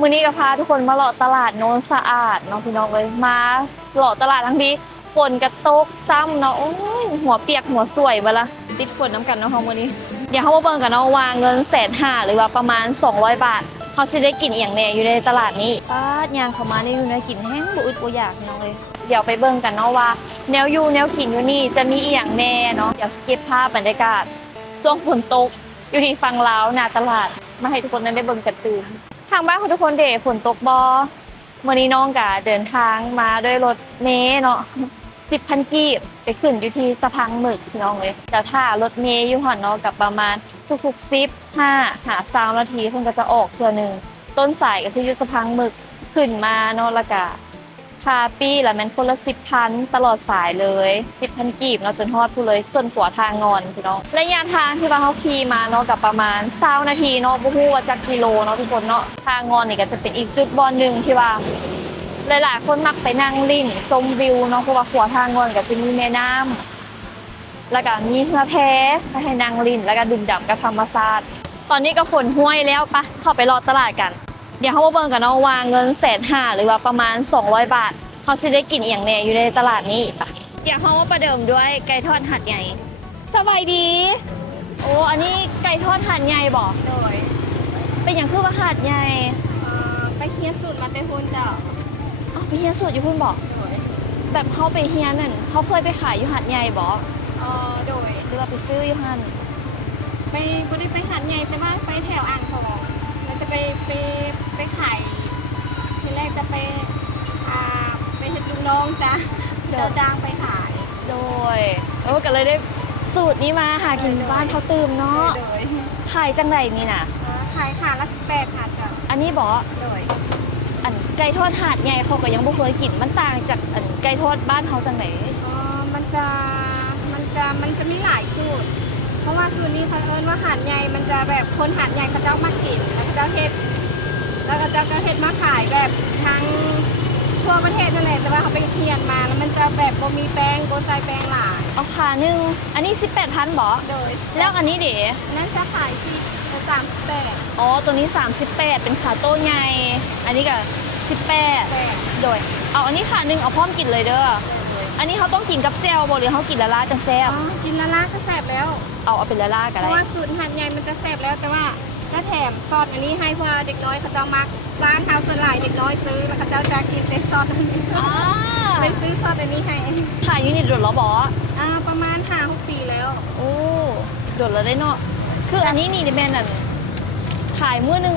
มื้อนี้ก็พาทุกคนมาเลาะตลาดโน้นสะอาดเนาะพี่น้องเอ้ยมาเลาะตลาดทั้งทีฝนกระตกซ้ำเนาะโอ้ยหัวเปียกหัวสวยมาละติดฝนน้ำกันเนาะเฮามื้อนี้เดี๋ยวเฮามาเบิ่งกันเนาะว่าเงิน150,000หรือว่าประมาณ200 บาทเฮาสิได้กินอีหยังแหน่อยู่ในตลาดนี้ป้าดย่างเข้ามาได้อยู่ในกินแห้งบ่อึดบ่อยากพี่น้องเอ้ยเดี๋ยวไปเบิ่งกันเนาะว่าแนวอยู่แนวกินอยู่นี่จะมีอีหยังแหน่เนาะเดี๋ยวสเก็บภาพบรรยากาศช่วงฝนตกอยู่ที่ฝั่งลาวหน้าตลาดมาให้ทุกคนได้เบิ่งกันตื่น ทางบ้านของทุกคนเดฝนตกบอมื่อนี้น้องกะเดินทางมาด้วยรถเมล์เนาะ10,000 กีบไปขึ้นอยู่ที่สะพังหมึกพี่น้องเลยแต่ถ้ารถเมล์อยู่หอนเนาะกับประมาณทุกๆ15 หา3 นาทีเพิ่นก็จะออกเทื่อหนึ่งต้นสายก็คืออยู่สะพังหมึกขึ้นมาเนาะแล้วก็คาปี้ละแม่นคนละ10,000ตลอดสายเลย10,000 กีบเนาะจนฮอดผู้เลยส่วนหัวทางงอนพี่น้องระยะทางที่ว่าเขาขี่มาเนาะกับประมาณ20 นาทีเนาะบ่ฮู้ว่าจักกิโลเนาะทุกคนเนาะทางงอนนี่ก็จะเป็นอีกจุดบอลหนึ่งที่ว่าหลายๆคนมักไปนั่งลิ่นชมวิวเนาะเพราะว่าหัวทางงอนก็จะมีแม่น้ำแล้วก็มีเรือแพให้นั่งลิ่นแล้วก็ดื่มด่ำกับธรรมชาติตอนนี้ก็ฝนห้วยแล้วปะเข้าไปรอตลาดกันเดี๋ยวเขามาเบิ่งกันเนาะว่าเงิน150,000หรือว่าประมาณ200 บาทเขาสิได้กินอีหยังแหน่อยู่ในตลาดนี้ปะเดี๋ยวเขามาประเดิมด้วยไก่ทอดหัดใหญ่สบายดีโอ้อันนี้ไก่ทอดหัดใหญ่บ่ โดยเป็นอย่างคือว่าหัดใหญ่ ไปเฮียนสูตรมาแต่พูนเจ้าอ๋อไปเฮียนสูตรอยู่พุ่นบ่ โดยแบบเขาไปเฮียนนั่นเขาเคยไปขายอยู่หัดใหญ่บ่โดยหรือว่าไปซื้ออยู่หันไปบ่ได้ไปหาดใหญ่แต่ว่าไปแถวอ่างทองเราจะไปขายทีแรกจะไปเฮ็ดลูกน้องจ้ะเจ้าจ้างไปขายโดยแล้วก็เลยได้สูตรนี้มาหากินบ้านเขาตื่มเนาะโดยขายจังไรนี่น่ะขายขาละ18ค่ะจ้ะอันนี้บ่โดยอันไก่ทอดหาดใหญ่เขาก็ยังบ่เคยกินมันต่างจากอันไก่ทอดบ้านเขาจังไหนมันจะมีหลายสูตรเพราะว่าสูตรนี้เขาเอิ้นว่าหาดใหญ่มันจะแบบคนหาดใหญ่เขาเจ้ามากินแล้วเจ้าเฮ็ดแล้วก็เจ้าก็เฮ็ดมาขายแบบทั้งทั่วประเทศนั่นแหละแต่ว่าเขาไปเทียนมาแล้วมันจะแบบบ่มีแป้งบ่ใส่แป้งหลายเอาขาหนึ่งอันนี้18,000บ่โดยแล้วอันนี้เด๋นั่นจะขาย38อ๋อตัวนี้38เป็นขาโต้ใหญ่อันนี้ก็18โดยเอาอันนี้ขาหนึ่งเอาพร้อมกินเลยเด้ออันนี้เขาต้องกินกับแจ่วบ่หรือเขากินละลาจังแซ่บกินละลาก็แซ่บแล้วเอาเป็นละลาก็ได้เพราะว่าสูตรหาดใหญ่มันจะแซ่บแล้วแต่ว่าจะแถมซอสอันนี้ให้เพราะเด็กน้อยเขาเจ้ามักบ้านเขาส่วนหลายเด็กน้อยซื้อแล้วเขาเจ้าจะกินแต่ซอสอันนี้เลยซื้อซอสอันนี้ให้ขายยูนิตโดดแล้วบ่ประมาณ5-6 ปีแล้วโอ้โดดแล้วได้เนาะคืออันนี้นี่แม่นั่นขายมื้อนึง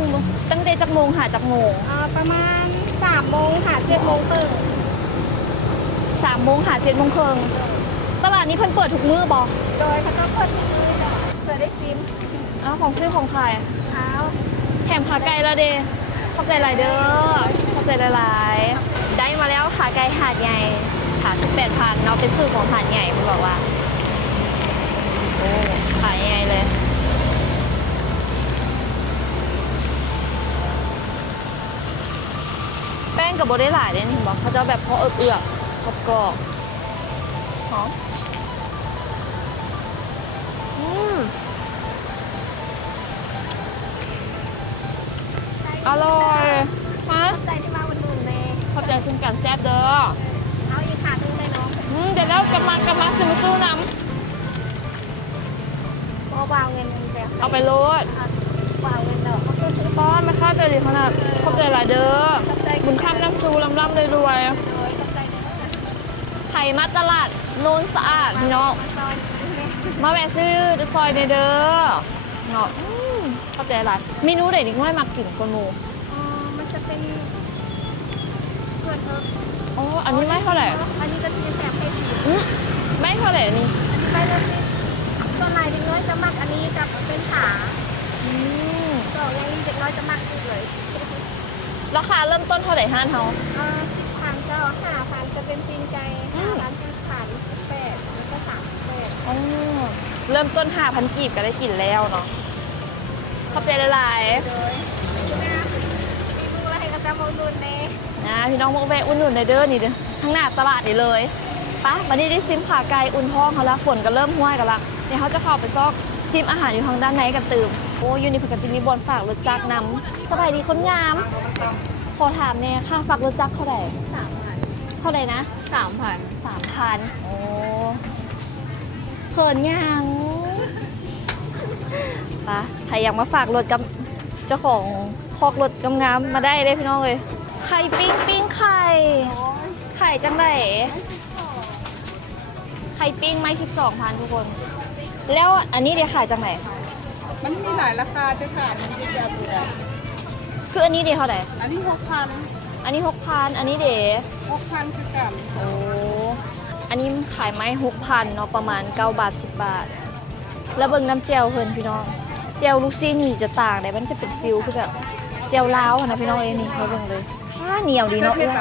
ตั้งแต่จักโมงหาจักโมงประมาณ3 โมงหา7 โมงครึ่ง3 โมงหา7 โมงครึ่งตลาดนี้เพิ่นเปิดทุกมื้อบ่โดยเขาจะเปิดทุกมื้อจ้ะเปิดได้ซิมของซื้อของขายแถมขาไก่ละเด้ขอบใจหลายเด้อขอบใจหลายๆได้มาแล้วขาไก่หาดใหญ่ขา18,000เนาะเป็นสูตรของหาดใหญ่มันบอกว่าโอ้ขายใหญ่เลยแป้งกับโบได้หลายเลยเห็นบอกเขาจะแบบพอเอือกกรอบหอมอร่อยมาใจที่มาวันนุ่มเลยขอบใจซึ่งกันแซ่บเด้อเอาอีกขานึงเลยน้องเดี๋ยวแล้วกำลังซื้อตู้น้ำพอวางเงินแบบ เอาไปโลดวางเงินเนาะป้อนไม่ค่าใจดีขนาดขอบใจหลายเด้อบุญข้ามน้ำซูลำเลยรวยไข่มัดตลาดโนนสะอาดพี่น้องมาแวะซื้อจะซอยเด้อเนาะขอบใจหลายเมนูไหนดิ้งห้อยมักกินคนหมูมันจะเป็นเกิดอันนี้ไม่เท่าไหร่อันนี้ก็จะแถมให้ฟรีไม่เท่าไหร่นี่ไปเลยสิส่วนไหนเด็กน้อยจะมักอันนี้กับเป็นขาส่วนอย่างนี้เด็กน้อยจะมักสุดเลยราคาเริ่มต้นเท่าไหร่ห้านเฮา10,000เจ้า5,000จะเป็นตีนไก่5,000 10,000 18แล้วก็38เริ่มต้น 5,000 กีบก็ได้กินแล้วเนาะขอบใจหลายๆเลยมีดูอะไรก็จะมาอุ่นเน่พี่น้องมาแวะอุ่นๆเด้อนี่เด้อข้างหน้าตลาดนี่เลยปะวันนี้ได้ซิมขาไก่อุ่นท้องเขาแล้วฝนก็เริ่มห้วยกันละเดี๋ยวเขาจะเข้าไปซอกซิมอาหารอยู่ทางด้านในกันตื่ม อ้ยูนี่เพิ่นก็จะมีบอนฝากรถจักรนำสบายดีคนงามขอถามแน่ค่าฝากรถจักรเท่าไหร่ 3,000 เท่าไหร่นะ 3,000 3,000โอ้เขินยังปะใครอยากมาฝากรถกับเจ้าของคอกรถงามๆมาได้เลยพี่น้องเลยไข่ปิ้งไข่จังไดไข่ปิ้งไม้12,000ทุกคน แล้วอันนี้เดี๋ยวขายจังไหน มันมีหลายราคาด้วยค่ะมันจะเจอเสือ คืออันนี้เดี๋ยวเท่าไหร่ อันนี้6,000 อันนี้6,000อันนี้เดี๋ยว 6,000คือกัน โอ้อันนี้ขายไม้6,000เนาะประมาณ9 บาท10 บาท แล้วเบิ่งน้ำเจลเพิ่นพี่น้องเจลลูกซี่นี่จะต่างแต่มันจะเป็นฟิลคือแบบเจลล้าวอะนะพี่น้องเอ้ยนี่เขาเบิ่งเลยเหนียวดีเนาะเอื้อน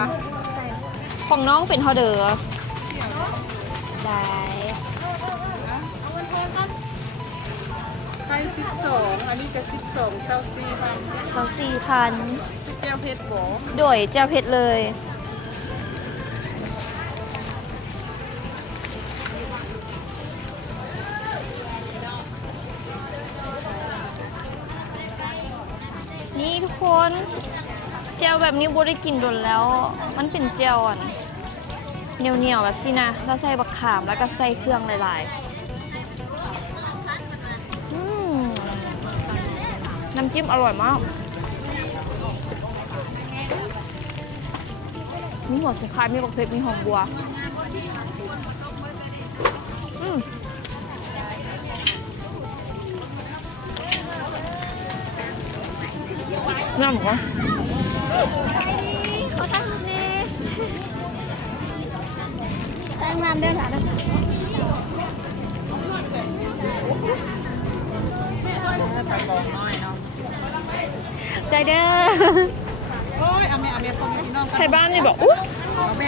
ของน้องเป็นเท่าเด้อได้ ไข่12อันนี้ก็12 24,000 แก้วเพชรบ่ โดยเจลเพชรเลยนี่ทุกคนเจลแบบนี้โบได้กินโดนแล้ว มันเป็นเจลอ่ะเหนียวๆแบบสินะเราใส่บักขามแล้วก็ใส่เครื่องหลายๆน้ำจิ้มอร่อยมากมีหัวสุคายมีบักเพชรมีหอมบัวน้ำเหรอเขาตั้งนี่ตั้งน้ำเด้อค่ะใจเด้อ โอ้ยเอาแม่พ่อแม่พี่น้อง ไทยบ้านนี่บอกอุ๊ย เอาแม่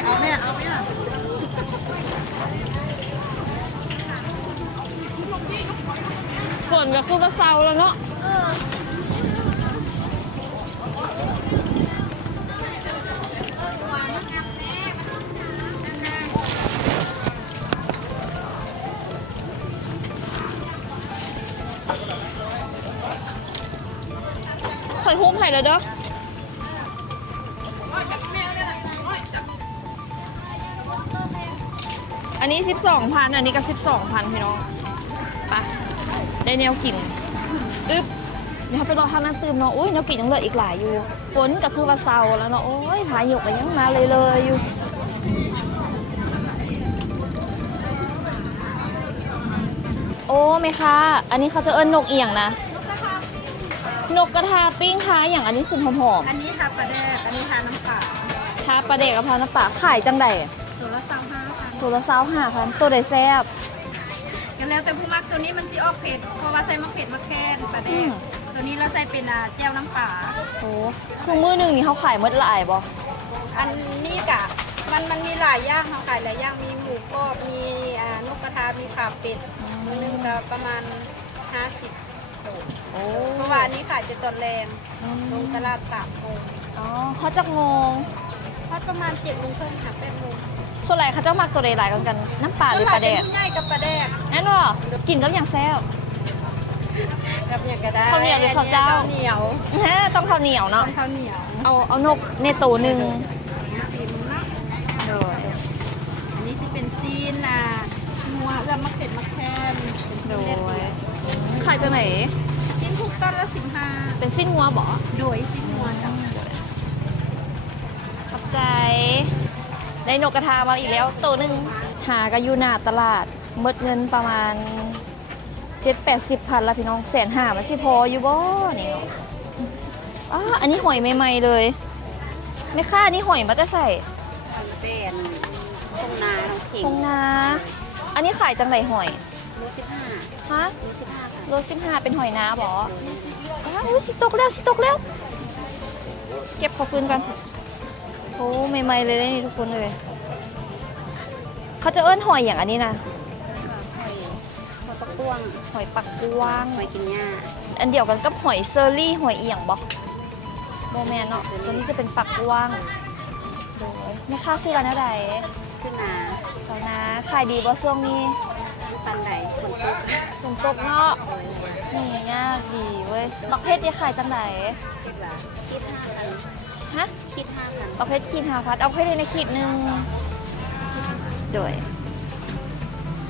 ฝนก็คือว่าเซาแล้วเนาะข่อยหุ้มไข่เลยเด้ออันนี้12,000อันนี้ก็12,000พี่น้องไปได้แนวกินอึ๊บเดี๋ยวเราไปรอทางนั้นตื่มเนาะโอ้ยแนวกินยังเหลืออีกหลายอยู่ฝนก็คือว่าเซาแล้วเนาะโอ้ยพายุก็ยังมาเลยอยู่โอ้ไหมคะอันนี้เขาจะเอิ้นนกเอียงนะนกกระทาปิ้งท้าอย่างอันนี้คือหอม อันนี้ทาปลาแดกอันนี้ทาน้ำปลา ๆท้าปลาเด็กกับพาน้ำปลาขายจังใด ตัวละ25,000 ตัวละ25,000ตัวใดแซ่บ กันแล้วแต่ผู้มักตัวนี้มันสิออกเผ็ดเพราะว่าใส่มะเผ็ดมะแคนปลาแดกตัวนี้เราใส่เป็นแจ่วน้ำปลา โอ้ซึ่งมื้อหนึงนี่เขาขายหมดหลายบ่ อันนี้กะมันมีหลายอย่างเขาขายหลายอย่างมีหมูกรอบมีนกกระทามีขาเป็ดมื้อนึงก็ประมาณ50โล โอ้ เพราะว่าอันนี้ขายจะตอนแรงลงตลาด3 โมง อ๋อเขาจักงง ทอดประมาณ7 โมงครึ่งค่ะ8 โมง ส่วนใหญ่เขาเจ้ามักตัวใดหลายกันน้ำปลาห ส่ รื วน อ ให ป ญ่ ลาแด เป็น ก ผู้ใหญ่กับปลาแดก นั่นเหรอกินกับอย่างแซ่บ กับอย่างก็ได้ ข้าวเหนียวหรือข้าวเจ้า ข้าวเหนียว ฮะต้องข้าวเหนียวเนาะ ข้าวเหนียว เอานกในตัวหนึ่ง โดยอันนี้สิเป็นซีนงัวเอื้อมมะเขือมะแคนเป็นซี โด นเด็ด ยขายจากไหน ชิ้นทุกต้นละเป็นสิ้นงัวบ่ 15โดยซีนงัวจ้ะ ขอบใจได้นกกระทามาอีกแล้วตัวหนึ่งหากระยูหนาตลาดหมดเงินประมาณ7-80 พันละพี่น้อง150,000มันสิพออยู่บ่นี่เนาะอันนี้หอยใหม่ๆเลยไม่ค่านี่หอยมาจะใส่ เป็นตรงนาเข่ง ตรงนาอันนี้ขายจังไรหอย โล15 ฮะ โล15ค่ะ โล15เป็นหอยนาบ่อุ้ยสิตกแล้วเก็บขอคืนกันโอ้ใหม่ๆเลยนี่ทุกคนเลยเขาจะเอิ้นหอยอย่างอันนี้นะ หอยปลาต้วง หอยปักกวาง หอยกินหญ้า อันเดียวกันกับหอยเซอรี่หอยเอียงบ่โมแมนเนาะตัวนี้จะเป็นปักกวางโดยไม่ค่าซื้อแล้วนะใด ขึ้นนา สาวนาขายดีบ่ช่วงนี้ ปันไหนฝนตก ฝนตกเนาะ นี่ยากดีเว้ยบักเพชรจะขายจังไหน คิด5,000 ฮะ คิด5,000 บักเพชรขีด5,000เอาเพชรในขีดหนึ่งด้วย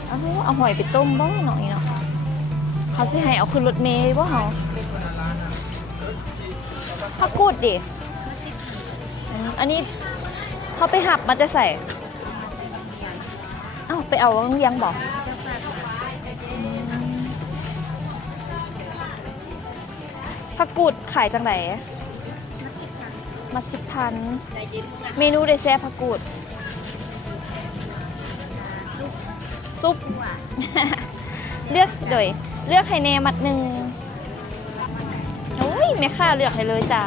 เอาหอยไปต้มบ้างหน่อยเนาะเขาสิให้เอาขึ้นรถเมล์บ่เหรอผักกูดดิอันนี้เขาไปหับมันจะใส่เอ้าไปเอาเลี้ยงบอกผักกูดขายจังไหนมา10,000เมนูได้แซ่บผักกูดซุป เลือกโดยเลือกไข่แนมัดหนึ่งโอ้ยแม่ค้าเลือกให้เลยจ้ะ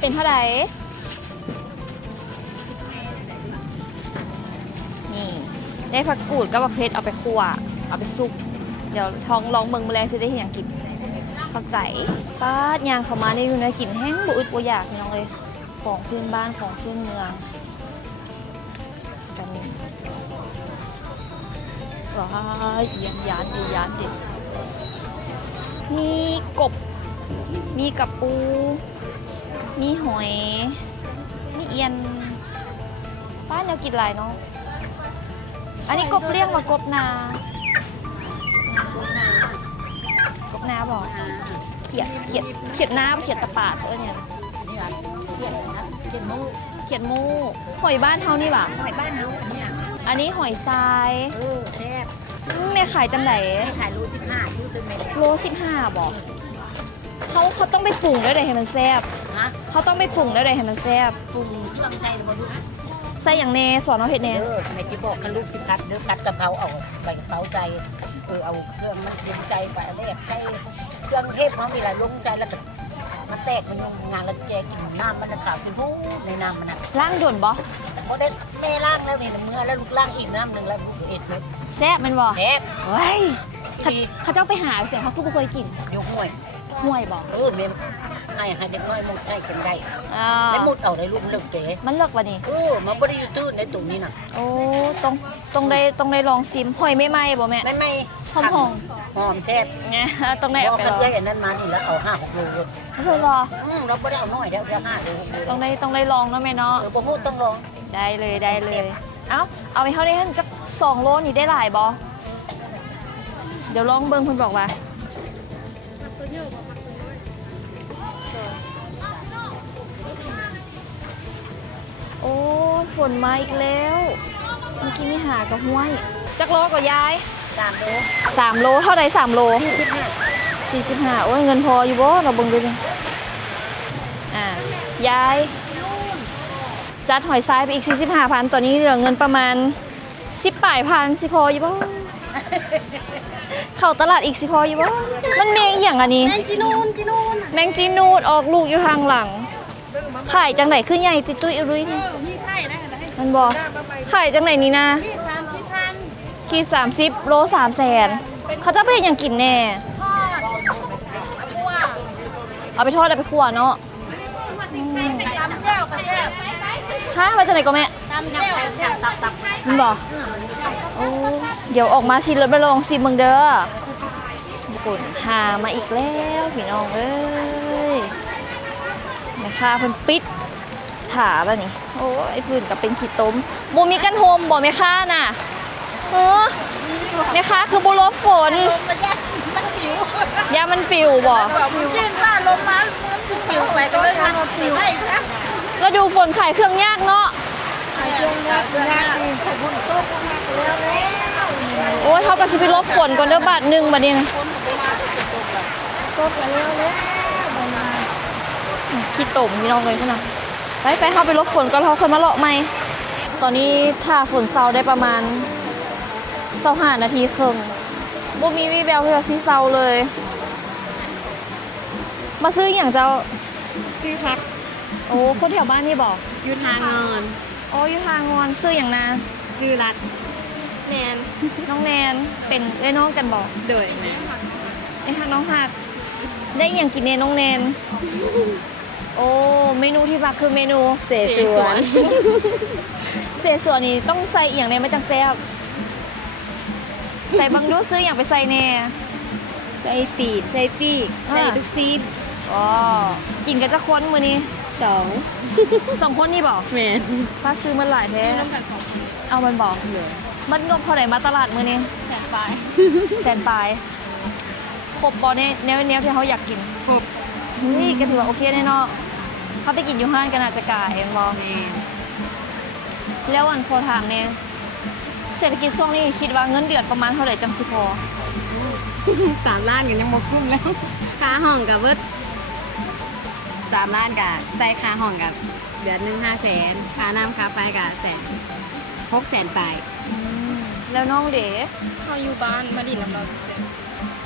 เป็นเท่าไหร่นี่ได้ผักกูดกับผักเพชรเอาไปคั่วเอาไปซุปเดี๋ยวท้องลองเบิ่งแมลงสิได้เห็นอย่างกินเข้าใจป้าดยางเข้ามาในอยู่ในกลิ่นแห้งบ่อึดบ่อยากพี่น้องเลยของพื้นบ้านของพื้นเมืองกันว้ายเอียนยานดิมีกบมีกระปู มีหอย มีเอียนป้าแนวกินหลายเนาะอันนี้กบเลี้ยงมากบนากบนาบอกเขียดน้ำเขียดตะปาดเนี่ยเขียดมูหอยบ้านเฮานี่หว่า หอยบ้านเฮาเนี่ย อันนี้หอยทราย แซ่บ แม่ขายจังไหน ขายโล15ชื่อเป็นแม่ โล15บอกเขาต้องไปปรุงแล้วเดี๋ยวให้มันแซ่บ นะ เขาต้องไปปรุงแล้วเดี๋ยวให้มันแซ่บ ปรุงเครื่องใจบ่ดู ใส่อย่างเนสอนเอาเห็ดเน แม่จิบอกกันลูกสิคัดเด้อคัดกะเพราเอาใส่กะเพราใจเอาเครื่องมันดึงใจไปแรกใส่เครื่องเทศเฮามีหลายลงใจแล้วก็มาแตกมันงานแล้วแกกินน้ำมันขาวคือฮู้ในน้ำมันน่ะ ล่างด่วนบ่ บ่ได้แม่ล้างแล้วเห็นเมื่อแล้วลูกล้างอีกน้ำนึงแล้วลูกเอ็ดเม็ด แซ่บมันบ่ แซ่บ เฮ้ย ที่ เขาเจ้าไปหาเสียงเขาคือบ่เคยกิน อยู่ห้วย ห่วยบ่ แม่ให้เด็กน้อยมุดให้กันได้ อ่า แล้วมุดเอาได้ลูกเลิกเด้ มันเลิกว่ะนี่ มันบ่ได้อยู่ตื้นในตรงนี้น่ะ โอ้ต้องได้ลองซิมหอยไม่ไหม้บ่แม่ ไม่ หอม หอมแซ่บ ๆไงต้องได้ บ เอา อก ไป กั ล น อง ไว้อันนั้นมานี่แล้วเอา5-6 โลเลย เฮ้ยรอ เราบ่ได้เอาน้อยแล้ว5 โล ต้องได้ลองเนาะแม่เนาะ บ่ฮู้ต้องลอง ได้เลยเอาไปเท่านี้จัก2 โลนี่ได้หลายบ่เดี๋ยวลองเบิ่งเพิ่นบอกว่าโอ้ฝนมาอีกแล้วเมื่อกี้มีหากับห้วยจักโลก็ยาย 3 โล 3 โลเท่าใด3 โล 15 45โอ้ยเงินพออยู่บ่เราเบิ่งดูดิยายจัดหอยทรายไปอีก 45,000ตัวนี้เหลือเงินประมาณ10 ปลายพันสิพออยู่บ่เข้าตลาดอีกสิพออยู่บ่มันแมงอหย่างอันนี้แมงจีนูนออกลูกอยู่ทางหลังขายจังไหนขึ้นใหญ่ตุ้ยๆอุ้ยนี่มันบ่ขายจังไหนนี่นะขีด30 โล300,000เขาจะไปเฮ็ดหยังกินแน่เอาไปทอดเอาไปคั่วเนาะ ตำแก้วก็แซ่บ ฮะมาจากไหนก็แม่ ตำแก้วก็แซ่บตับ มันบอกโอ้เดี๋ยวออกมาสิรถไปลองสิเมืองเด้อฝนหามาอีกแล้วพี่น้องเอ้ยแม่ค้าเพิ่นปิดถาป่ะนี่โอ้ยพื้นก็เป็นขี้ต้มบ่มีกันโฮมบ่แม่ค้าน่ะแม่ค้าคือบ่หลบฝน มันแยกมันผิวย ามันปิวบ่ กินว่าลมมามันผิวไปก็เลยมันผิวให้ซะ แล้วดูฝนขายเครื่องยากเนาะ ขายเครื่องยากขอบคุณโต๊ะก็มาแล้ว โอ้ยเขาก็สิไปหลบฝนก่อนเด้อบาทหนึงบัดนี้นะ โต๊ะแล้ว ขี้ตมพี่น้องเลยพุ่นน่ะไปเข้าไปลบฝนก่อนเขาค่อยมาเลาะใหม่ตอนนี้ถ้าฝนเซาได้ประมาณ25 นาทีครึ่งบ่มีวี่แววที่จะสิเซาเลย มาซื้ออย่างเจ้า ซื้อพัก โอ้คนแถวบ้านนี่บอก อยู่ทางงอน โอ้อยู่ทางงอนซื้ออย่างนา ซื้อรัดแนน น้องแนนเป็นเอ้ยน้องกันบอก โดยแม่ ไอ้ฮักน้องฮักได้อหย่างกินเนน้องแนนโอ้เมนูที่มักคือเมนู เสสวน เศษส่วนนี้ต้องใส่เอียงในไม่จังแซ่บใส่บังดูซื้ออย่างไปใส่แน่ ใส่ตีนใส่ปีกใส่ลูกซีน อ๋อกินกันจะคนมือนี้ 2 2 คนนี่บอก แม่น ป้าซื้อมันหลายแท้ น้ำกัน2ชิ้น เอามันบอก เลย มันงบเท่าไหร่มาตลาดมือนี้ แสนปลาย แสนปลายครบบอเนี่ยแนวที่เขาอยากกิน ครบ นี่ก็ถือว่าโอเคแน่เนาะเขาไปกินอยู่ห้างกันอาจจะกายเห็นบอ แม่น แล้ววันพอถามเนี่ยเศรษฐกิจช่วงนี้คิดว่าเงินเดือนประมาณเท่าไหร่จังสิพอ 3 ล้านกันยังบ่คุ้มแล้วค่าห้องกับเบิด3 ล้านกับใส่ค่าห้องกับเดือนหนึง500,000ค่าน้ำค่าไฟกับ600,000ไป แล้วน้องเด๋ เขาอยู่บ้านมาดินน้ำเราเสร็จ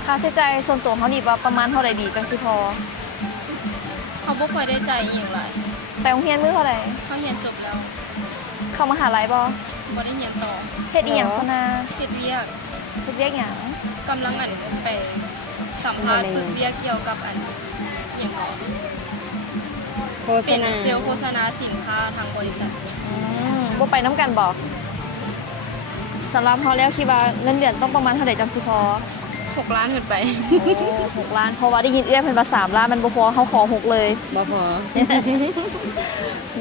ค่าใช้จ่ายส่วนตัวเขาดีว่าประมาณเท่าไหร่ดีจังสิพอ เขาบ่ค่อยได้ใจอหย่างไร ไปโรงเรียนมื้อเท่าไหร่ เขาเรียนจบแล้ว เข้ามหาลัยบ่ บ่ได้เรียนต่อ เฮ็ดอีหยังซะนะ เฮ็ดเวียก เฮ็ดเรียกหยัง กำลังไปสัมภาษณ์ฝึกเวียกเกี่ยวกับอย่างไร โฆษ เป็น ณา เซลล์โฆษณาสินค้าทางบริษัท บ่ไปน้ำกันบ่สำหรับเขาแล้วคิดว่าเงินเดือนต้องประมาณเท่าไหร่จังสิพอ 6 ล้านขึ้นไป โอ้6 ล้านเพราะว่าได้ยินเอื้อนเพิ่นว่า3ล้านมันบ่พอเขาขอ6เลย บ่พอ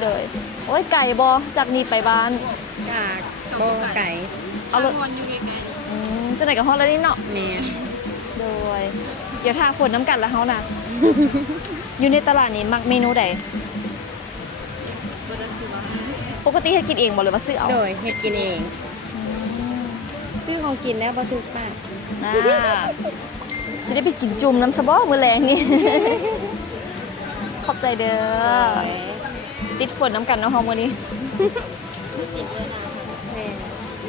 เลยโอ้ยไก่บ่จากนี้ไปบ้าน จากบ่ไก่ เอาเลย ทางวนอยู่ไกล จังไหนกับห้องแล้วนี่เนาะ แม่น โดยเดี๋ยวทางฝนน้ำกันแล้วเฮาน่ะ อยู่ในตลาดนี้มักเมนูใด ๆบ่ได้ซื้อมา ปกติเฮ็ดกินเองบ่หรือว่าซื้อเอา โดยเฮ็ดกินเอง ซื้อของกินแล้วบ่ถูกปาก อ่าสิได้ไปกินจุ่มน้ำสะบอมื้อแรงนี่ ขอบใจเด้อติดฝนน้ำกันเนาะเฮามื้อนี้ ไม่จิบเลยนะ แม่น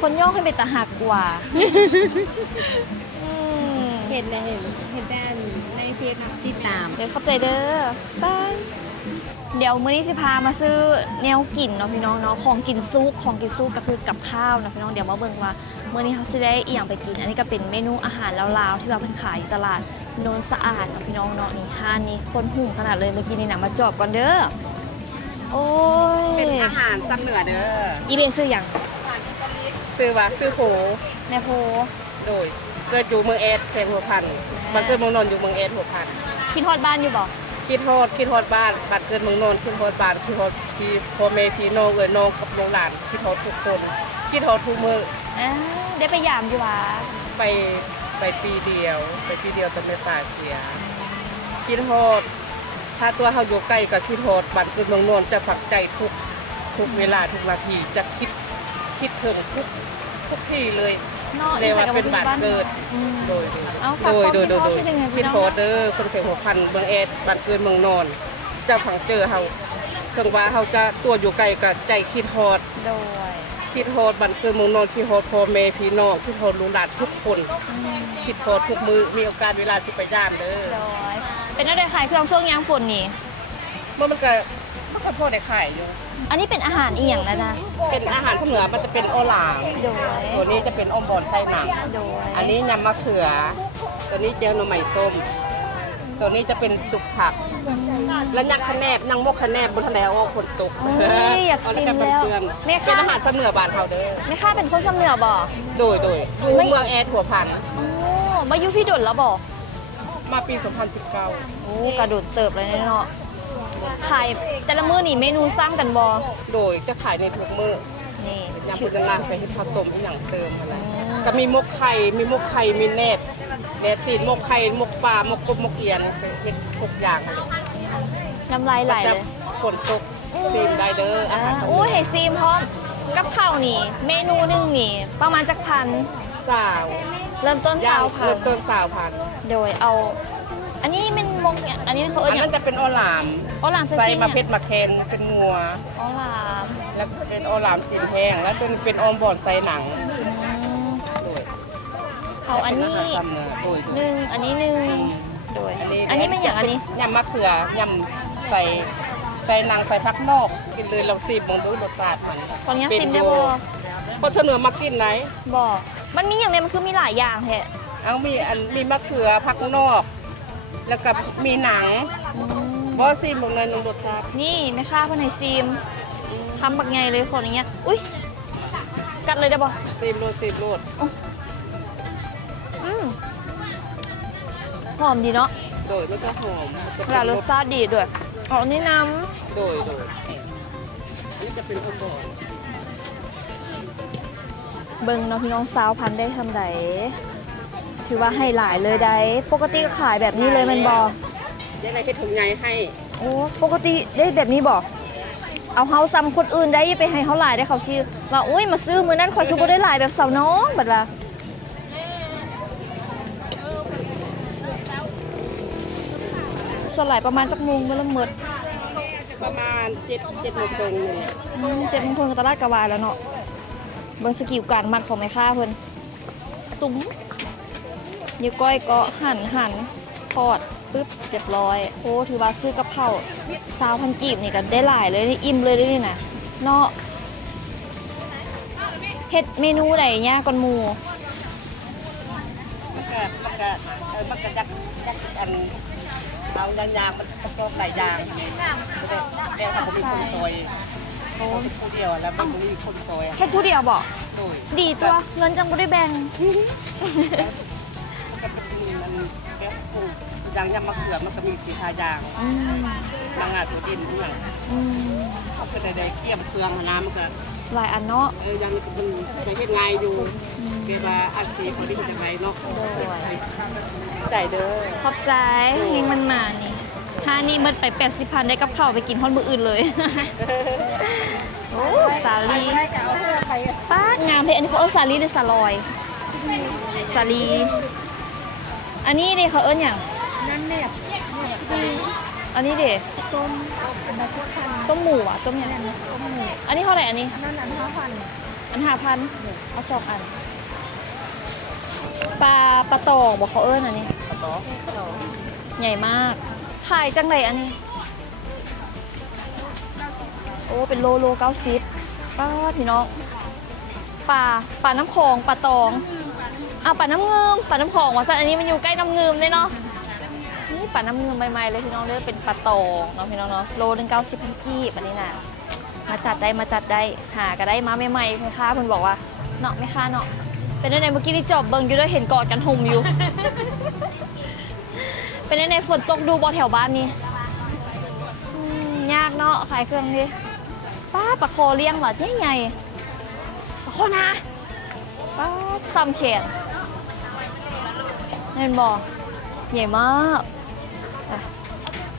คนย่อให้เป็นตาหักกว่าอืม เห็นแล้วเห็นแต่ในเพจนะติดตาม เดี๋ยวขอบใจเด้อบายเดี๋ยวมื้อนี้สิพามาซื้อแนวกินเนาะพี่น้องเนาะของกินซุปก็คือกับข้าวเนาะพี่น้องเดี๋ยวมาเบิ่งว่ามื้อนี้เขาสิได้อีหยังไปกิน อันนี้ก็เป็นเมนูอาหารลาวๆที่ว่าเพิ่นขายอยู่ตลาดโนนสะอาดเนาะพี่น้องเนาะนี่ห้านนี้คนหุ่มขนาดเลยเมื่อกี้นี่นะมาจอบก่อนเด้อโอ้ย เป็นอาหารซ้ำเหนือเด้อ อีเบซื้อหยัง ซื้อว่าซื้อโห แม่โพ โดยเกิดอยู่เมืองเอสเขตหัวพันมันเกิดเมืองนนท์อยู่เมืองเอสหัวพัน คิดฮอดบ้านอยู่บ่ คิดฮอดบ้านบัดเกิดเมืองนนท์คิดฮอดบ้านคิดฮอดพี่พ่อแม่พี่น้องเอ๋ยน้องกับน้องหลานคิดฮอดทุกคนคิดฮอดทุกมื้อ อ่าได้ไปยามอยู่หว่า ไปปีเดียวแต่ไม่ตายเสียคิดฮอดถ้าตัวเฮาอยู่ใกล้ก็คิดฮอดบัดเกิดเมืองนนท์จะฝักใจทุกเวลาทุกนาทีจะคิดถึงทุกที่เลย เนาะ เรียกว่าเป็นบ้านเกิด อืม โดย เอาฝากความคิดฮอดที่ยังไง คิ พี่ ด น้อง โพเดอร์คนเขตหัวพันเมืองเอสบ้านเกิดเมืองนอนเจ้าผังเจอเฮาถึงว่าเฮาจะตัวอยู่ไกลกับใจคิดฮอด โดย คิดฮอดบ้านเกิดเมืองนอนคิดฮอดพ่อแม่พี่น้องคิดฮอดลูกหลานทุกคน คิดฮอดทุกมือมีโอกาสเวลาสิไปย่านเด้อ โดยเป็นอะไรขายเครื่องช่วงยามฝนนี่ มันก็พอได้ขายอยู่ อันนี้เป็นอาหารอีหยังแล้วนะ เป็นอาหารสำเหนือมันจะเป็นโอหลาง โดย ตัวนี้จะเป็นอ้อมบอนไส้หนัง โดย อันนี้ยำมะเขือ ตัวนี้เจลหน่อไม้ส้ม ตัวนี้จะเป็นสุกผัก และยักษ์คะแนบยังมกคะแนบบนทะเลโอ้คนตก โอ้ยอยาก เ กิน แต่ แล้ว เพื่อน แม่ ๆเป็น ค้า อาหารเสมอบานเฮาเด้อ แม่ค้าเป็นคนสำเหนือบ่ โดยอยู่ ไม่ เมืองแอดหัวพัน โอ้มาอยู่พี่ดนแล้วบ่ มาปี 2019 โอ้กระโดดเติบเลยเนาะขายแต่ละมื้อนี่เมนูสร้างกันบ่ โดยจะขายในทุกมื้อ นี่ ยำพุทธลากับเฮ็ดข้าวต้มอีหยังเติมอะไร อืม ก็มีมกไข่ มีแหนบซีนมกไข่มกปลามกกบมกเกียนเฮ็ดทุกอย่างอะไร น้ำลายไหลเลย ฝนตกซีมได้เด้ออาหาร โอ้ยให้ซีมพร้อมกับข้าวนี่ เมนูหนึงนี่ ประมาณจักพัน สาว เริ่มต้น ย่าง 20,000 เริ่มต้นสาวพัน โดยเอา อันนี้เป็นมงเนี่ยอันนี้เขาเอิ้ อั น น หยั นั้ ง นจะเป็นโอหลาม อ๋อหลาม ใส่ ซีน มา เนี่ย เพ็ดมาแคนเป็นงัว อ๋อหลาม แล้วก็เป็นโอหลามสีแห้งแล้วตัวนี้เป็นออมบอนใส่หนัง อืม โดย เอาอันนี้ จะเป็อาหารซ้ำเนื้อโดย หนึ่งอันนี้หนึ่งโดยอันนี้เป็นอย่างอันนี้ ยำมะเขือยำใส่หนังใส่ผักนอกกินเลยลองซีบมองดูรสชาติมัน ตอนนี้ เป็น ซิมได้ โย บ่ คนเสนอมากินไหน บ่มันมีอย่างไรมันคือมีหลายอย่างแท้ เอามีมะเขือผักนอก แล้วก็มีหนัง อืม บ่ซีมบอกเลยหนึ่งรสชาติ นี่แม่ค้าเพิ่นให้ซิมทำบักไงเลยคนอย่างเงี้ยอุ้ย กัดเลยได้บ่ ซีมโรด อืมหอมดีเนาะ โดยมันก็หอม แล้วรสชาติดีด้วยอ๋อนี่น้ โดยนี่จะเป็นองค์กร ำเบิ่งเนาะพี่น้องสาวพันได้ทำไดถือว่าให้หลายเลยได้ปกติก็ขายแบบนี้เลยแมันบ่ ยังไงให้ถุงใหญ่ให้ โอ้ปกติได้แบบนี้บ่เอาเฮาซ้ำคนอื่นได้ไปให้เขาหลายได้เขาสิว่าโอ้ยมาซื้อมื้อนั้นข่อยคือบ่ได้หลายแบบสาวน้องบัดว่าสลายประมาณจักโมงเมื่อละหมด ประมาณ7 โมงครึ่งนี่ 7 โมงครึ่งก็ตลาดกะวายแล้วเนาะเบิ่งสกิลการมัดของแม่ค้าเพิ่นตุ้มนิ้วก้อยก็หั่นทอดปึ๊บเรียบร้อยโอ้ถือว่าซื้อกับข้าว20,000กีบนี่ก็ได้หลายเลยนี่อิ่มเลยนี่น่ะเนาะเฮ็ดเมนูใดยากกว่าหมู่ มันก็ยักอันเอายางมันก็ใส่ยางแต่ถ้าผมมีคนซอยคนผู้เดียวแล้วมันมีคนซอย เฮ็ดผู้เดียวบ่ โดย ดีตัวเงินจังบ่ได้แบ่ง มันก็เป็นมันแก้ปลูกยางยำมะเขือมันก็มีสีทายาง อืม นางงาตัวดินทุกอย่าง อืม เขาก็ได้เกี่ยมเครื่องน้ำมันก็ หลายอันเนาะ ยังมันจะเฮ็ดง่ายอยู่เกี่ยวกับอาชีพพอดีจะไปเนาะใจเด้อ ขอบใจยิงมันมานี่ถ้านี่มันไป80,000ได้กับข้าวไปกินฮอดมื้ออื่นเลย โอ้สาลีป้างามเลยอันนี้เขาเอิ้นสาลีหรือสาลอย สาลี อันนี้เด้เขาเอิ้นหยัง นั่นเนี่ย อันนี้เด้ ต้มอันนั้นพวกพัน ต้มหมูอ่ะต้มหยัง ต้มหมู อันนี้เท่าไหร่อันนี้ นั่นอัน5,000 อัน5,000เอา2อันปลาตองบอกเขาเอิ้นอันนี้ ปลาตอ ใหญ่มากขายจังไรอันนี้ โอ้เป็นโล90ป้าพี่น้องปลาน้ำคลองปลาตองอ้าวปลาน้ำเงิมปลาน้ำคลองว่ะสัตว์อันนี้มันอยู่ใกล้น้ำเงิมเลยเนาะนี่ปลาน้ำเงิมใหม่ๆเลยพี่น้องเด้อเป็นปลาตองเนาะพี่น้องเนาะโลนึง90,000กีบอันนี้น่ะมาจัดได้หาก็ได้มาใหม่ๆแม่ค้าเพิ่นบอกว่าเนาะแม่ค้าเนาะเป็นในเมื่อกี้นี่จอบเบิ่งอยู่ด้วยเห็นกอดกันห่มอยู่ เป็นในฝนตกดูบอแถวบ้านนี่ยากเนาะขายเครื่องดิป้าปลาคอเลี้ยงเหรอเจ๊ใหญ่ปลาคอนะป้าซ้ำแขนเห็นบ่ใหญ่มากอ่ะ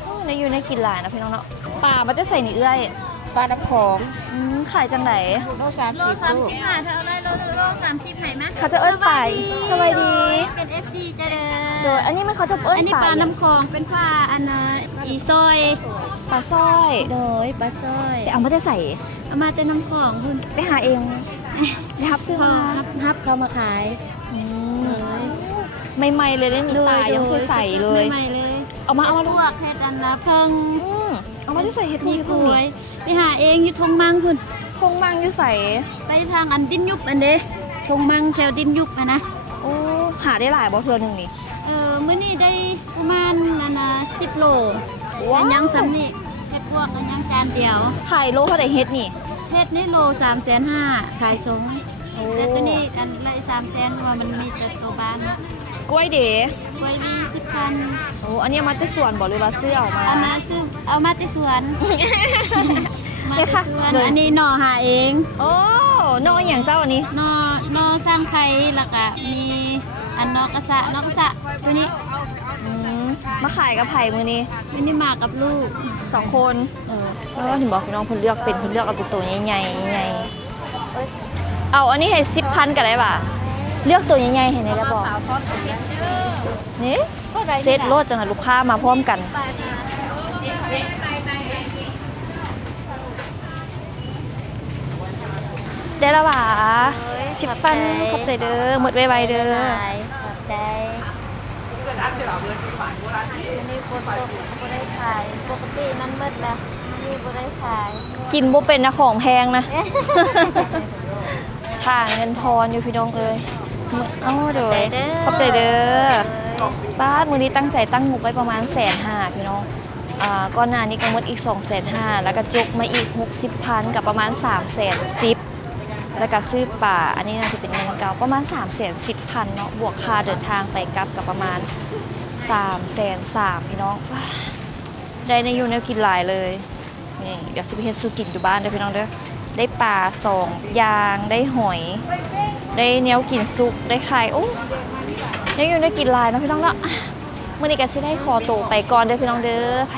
โอ้ในอยู่ในกินหลายนะพี่น้องเนาะปลามันจะใส่นี่เอื้อย ปลาน้ำของ ขายจังไหน โล30 โล30ค่ะเธอเอาได้โล30ไหนมะ เขาจะเอิ้นไปสบายดี เป็น FC จะเด้ โดยอันนี้มันเขาจะเอิ้น อันนี้ ไป ปลาน้ำคลองเป็นปลาอันน่ะอีซอย ปลาสร้อย โดยปลาซอย เอามาจะใส่ เอามาแต่น้ำคลองคุณ ไปหาเองไปฮับซื้อ เขา มา ฮับเขามาขาย ใหม่ๆเลยได้มีตายังใสๆเลย ใหม่ๆเลย เอามา พวกเห็ดอันละเพิ่ง เอามาจะใส่เห็ด นี่ นี่ ก เพิ่ง ล้วย นี่ ไปหาเองอยู่ทงมังคุณ คงมังอยู่ใส่ ไปทางอันดินยุบอันเด้ทงมังแถวดินยุบอะนะ โอ้หาได้หลายบ่เทื่อหนึงนี่ มื้อนี้ได้ประมาณนั่นน่ะ10 โล ว้าว อันยังซ้ำนี่เฮ็ดพวกอันยังจานเดียว ขายโลเท่าไหร่เฮ็ดนี่ เฮ็ดนี่โล350,000ขายส่ง โอ้ แต่ตัวนี้อันละ300,000เพราะว่ามันมีแต่ตัวบ้าน กล้วยเด๋ กล้วยดี10,000 โอ้อันนี้เอามาจากสวนบ่หรือว่าซื้อเอามา อันนั้นซื้อเอามาแต่สวน มา เดี๋ แต่ ยวค่ะ สวน เลย อันนี้หน่อหาเอง โอ้นอกอหย่างเจ้าอันนี้ หน่อสร้างไข่แล้วก็มีอันนอกกระสะตัวนี้ มาขายกับไผ่มื้อนี้ มันนี่มากับลูก 2 คนแล้วถึงบอกพี่น้องเพิ่นเลือกเป็นเพิ่นเลือกเอาตัวใหญ่ๆใหญ่เอาอันนี้ให้10,000ก็ได้ป่ะเลือกตัวใหญ่ๆให้ได้แล้วบ่นี่เซตโลดจังนะลูกค้ามาพร้อมกัน ได้และหวา10,000ขอบใจเด้อหมดไวๆเด้อ ขอบใจวันนี้ฝนตกบ่ได้ขายปกติมันมืดแล้ววันนี้บ่ได้ขาย กินบ่เป็นนะของแพงนะ ค่าเงินทอนอยู่พี่น้องเอ้ยเอ้าเด้อขอบใจเด้อป้าดมื้อนี้ตั้งใจตั้งงบไว้ประมาณ150,000พี่น้องก่อนหน้านี้ก็หมดอีก250,000แล้วก็จกมาอีก60,000กับประมาณ310,000 แล้วก็ซื้อป่าอันนี้น่าจะเป็นเงินเก่าประมาณ310,000เนาะบวกค่าเดินทางไปกลับกับประมาณ330,000พี่น้องว้าได้ในอยู่แนวกินหลายเลยนี่เดี๋ยวสิไปเฮ็ดสู่กินอยู่บ้านเด้อพี่น้องเด้อได้ปลา2อย่างได้หอยได้แนวกินซุปได้ไข่โอ้ยังอยู่ได้กินหลายเนาะพี่น้องเนาะมื่อนี้ก็สิได้ขอตัวไปก่อนเด้อพี่น้องเด้อไผ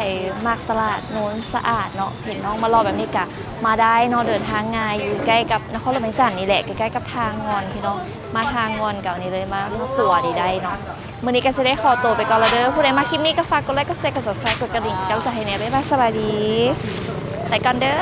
มักตลาดโน้นสะอาดเนาะเห็นน้องมารอแบบนี้กะมาได้เนาะเดินทางง่ายอยู่ใกล้กับนครหลวงจันทน์นี่แหละใกล้ๆกับทางงอนพี่น้องมาทางงอนเก่านี้เลยมาขัวดีได้เนาะมื่อนี้ก็สิได้ขอตัวไปก่อนแล้วเด้อผู้ใดมาคลิปนี้ก็ฝากกดไลค์กดแชร์กด Subscribe กดกระดิ่งกำลังใจให้แน่บ๊ายบายสวัสดีไปก่อนเด้อ